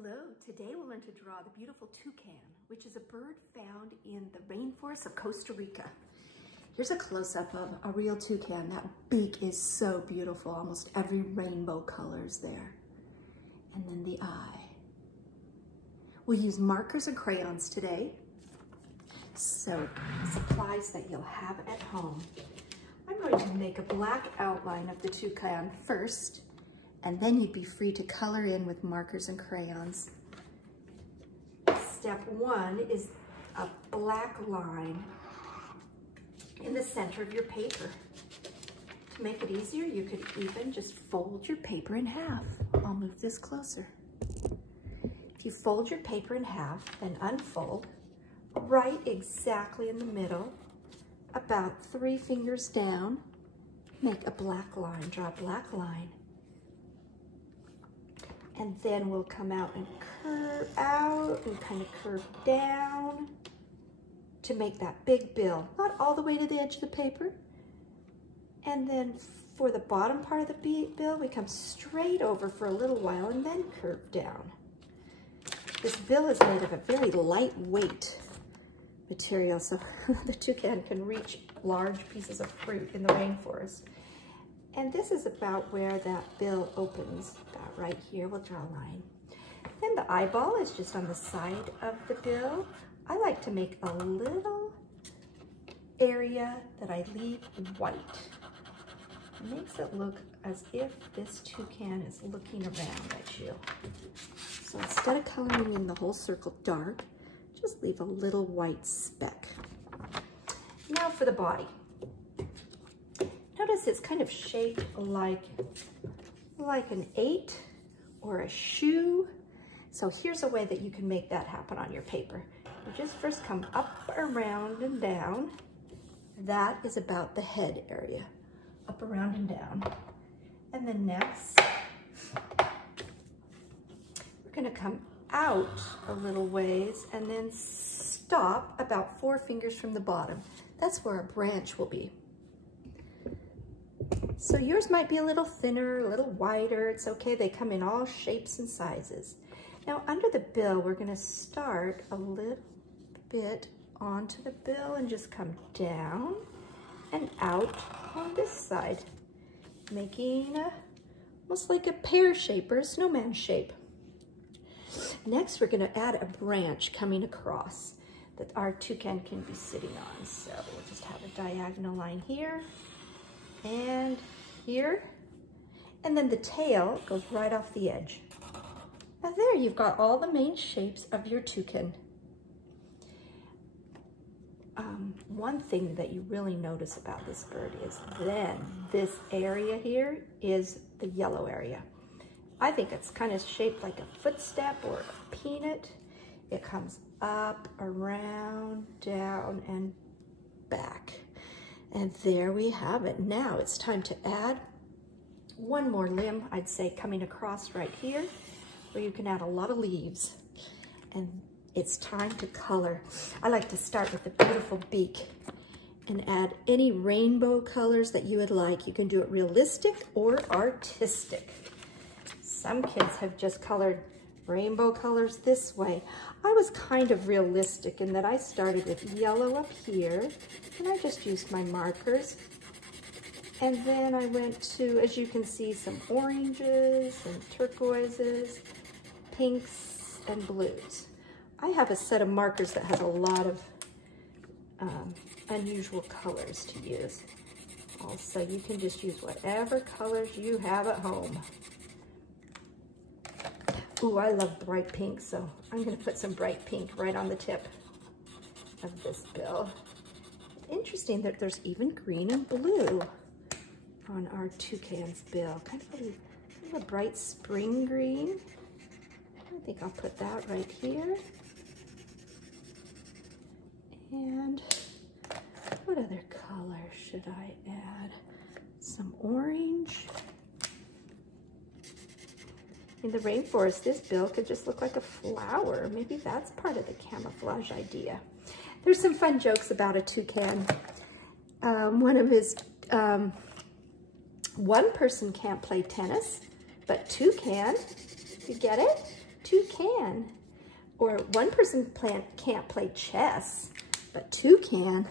Hello, today we'll learn to draw the beautiful toucan, which is a bird found in the rainforests of Costa Rica. Here's a close-up of a real toucan. That beak is so beautiful, almost every rainbow color is there. And then the eye. We'll use markers and crayons today. So, supplies that you'll have at home. I'm going to make a black outline of the toucan first, and then you'd be free to color in with markers and crayons. Step one is a black line in the center of your paper. To make it easier, you could even just fold your paper in half. I'll move this closer. If you fold your paper in half, then unfold, right exactly in the middle, about 3 fingers down, make a black line, draw a black line. And then we'll come out and curve out and kind of curve down to make that big bill, not all the way to the edge of the paper. And then for the bottom part of the bill, we come straight over for a little while and then curve down. This bill is made of a very lightweight material, so the toucan can reach large pieces of fruit in the rainforest. And this is about where that bill opens, about right here. We'll draw a line. Then the eyeball is just on the side of the bill. I like to make a little area that I leave white. It makes it look as if this toucan is looking around at you. So instead of coloring in the whole circle dark, just leave a little white speck. Now for the body. Notice it's kind of shaped like an 8 or a shoe. So here's a way that you can make that happen on your paper. You just first come up, around, and down. That is about the head area. Up, around, and down. And then next, we're gonna come out a little ways and then stop about 4 fingers from the bottom. That's where a branch will be. So yours might be a little thinner, a little wider. It's okay, they come in all shapes and sizes. Now under the bill, we're gonna start a little bit onto the bill and just come down and out on this side, making almost like a pear shape or a snowman shape. Next, we're gonna add a branch coming across that our toucan can be sitting on. So we'll just have a diagonal line here and here, and then the tail goes right off the edge. Now there you've got all the main shapes of your toucan. One thing that you really notice about this bird is then this area here is the yellow area. I think it's kind of shaped like a footstep or a peanut. It comes up, around, down, and back. And there we have it. Now it's time to add one more limb, I'd say, coming across right here, where you can add a lot of leaves. And it's time to color. I like to start with the beautiful beak and add any rainbow colors that you would like. You can do it realistic or artistic. Some kids have just colored rainbow colors this way. I was kind of realistic in that I started with yellow up here, and I just used my markers. And then I went to, as you can see, some oranges and turquoises, pinks, and blues. I have a set of markers that has a lot of unusual colors to use. Also, you can just use whatever colors you have at home. Ooh, I love bright pink, so I'm gonna put some bright pink right on the tip of this bill. Interesting that there's even green and blue on our toucan's bill. Kind of a bright spring green. I think I'll put that right here. And what other color should I add? Some orange. In the rainforest, this bill could just look like a flower. Maybe that's part of the camouflage idea. There's some fun jokes about a toucan. One person can't play tennis, but two can. You get it? Tucan. Or one person can't play chess, but two can.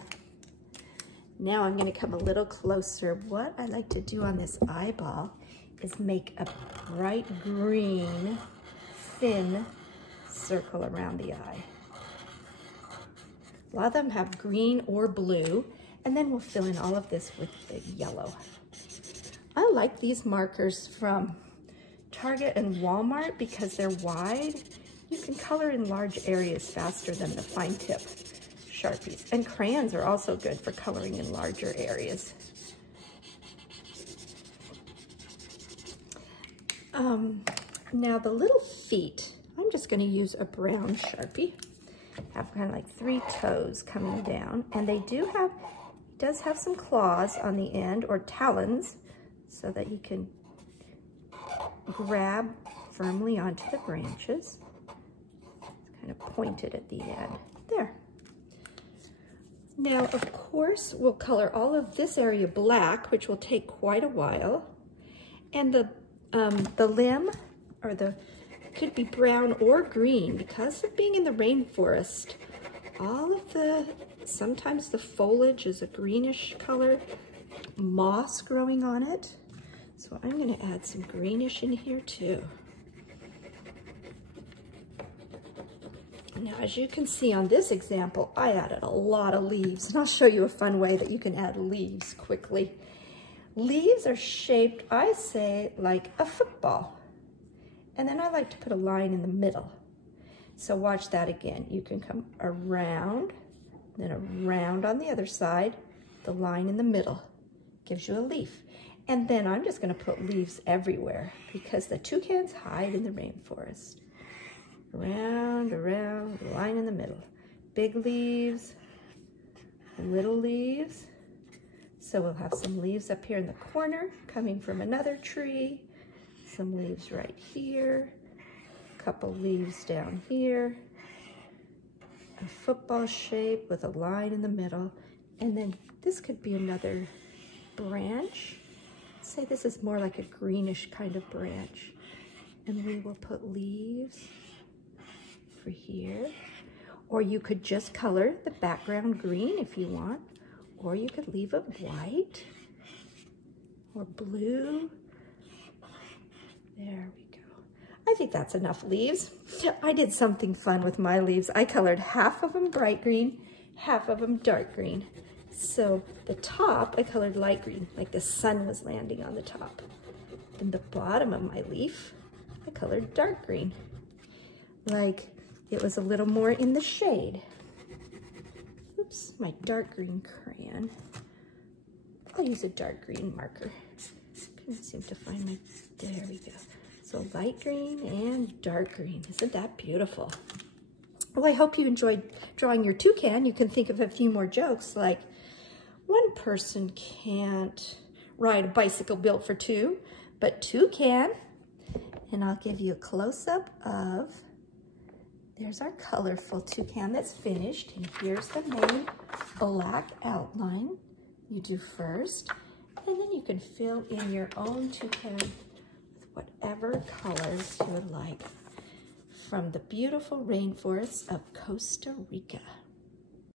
Now I'm gonna come a little closer. What I like to do on this eyeball is make a bright green, thin circle around the eye. A lot of them have green or blue, and then we'll fill in all of this with the yellow. I like these markers from Target and Walmart because they're wide. You can color in large areas faster than the fine tip Sharpies. And crayons are also good for coloring in larger areas. Now the little feet, I'm just going to use a brown Sharpie. Have kind of like 3 toes coming down, and they does have some claws on the end, or talons, so that you can grab firmly onto the branches. It's kind of pointed at the end. There. Now, of course, we'll color all of this area black, which will take quite a while. And the limb, or could be brown or green, because of being in the rainforest. Sometimes the foliage is a greenish color, moss growing on it. So I'm going to add some greenish in here too. Now, as you can see on this example, I added a lot of leaves, and I'll show you a fun way that you can add leaves quickly. Leaves are shaped, I say, like a football. And then I like to put a line in the middle. So watch that again. You can come around, then around on the other side, the line in the middle gives you a leaf. And then I'm just going to put leaves everywhere because the toucans hide in the rainforest. Around, around, line in the middle. Big leaves, little leaves. So we'll have some leaves up here in the corner coming from another tree. Some leaves right here. A couple leaves down here. A football shape with a line in the middle. And then this could be another branch. Say this is more like a greenish kind of branch. And we will put leaves for here. Or you could just color the background green if you want. Or you could leave it white or blue. There we go. I think that's enough leaves. I did something fun with my leaves. I colored half of them bright green, half of them dark green. So the top, I colored light green, like the sun was landing on the top. Then the bottom of my leaf, I colored dark green, like it was a little more in the shade. Oops, my dark green crayon. I'll use a dark green marker. Couldn't seem to find my, there we go. So light green and dark green. Isn't that beautiful? Well, I hope you enjoyed drawing your toucan. You can think of a few more jokes, like one person can't ride a bicycle built for two, but two can. And I'll give you a close-up of, there's our colorful toucan that's finished. And here's the main black outline you do first. And then you can fill in your own toucan with whatever colors you would like from the beautiful rainforests of Costa Rica.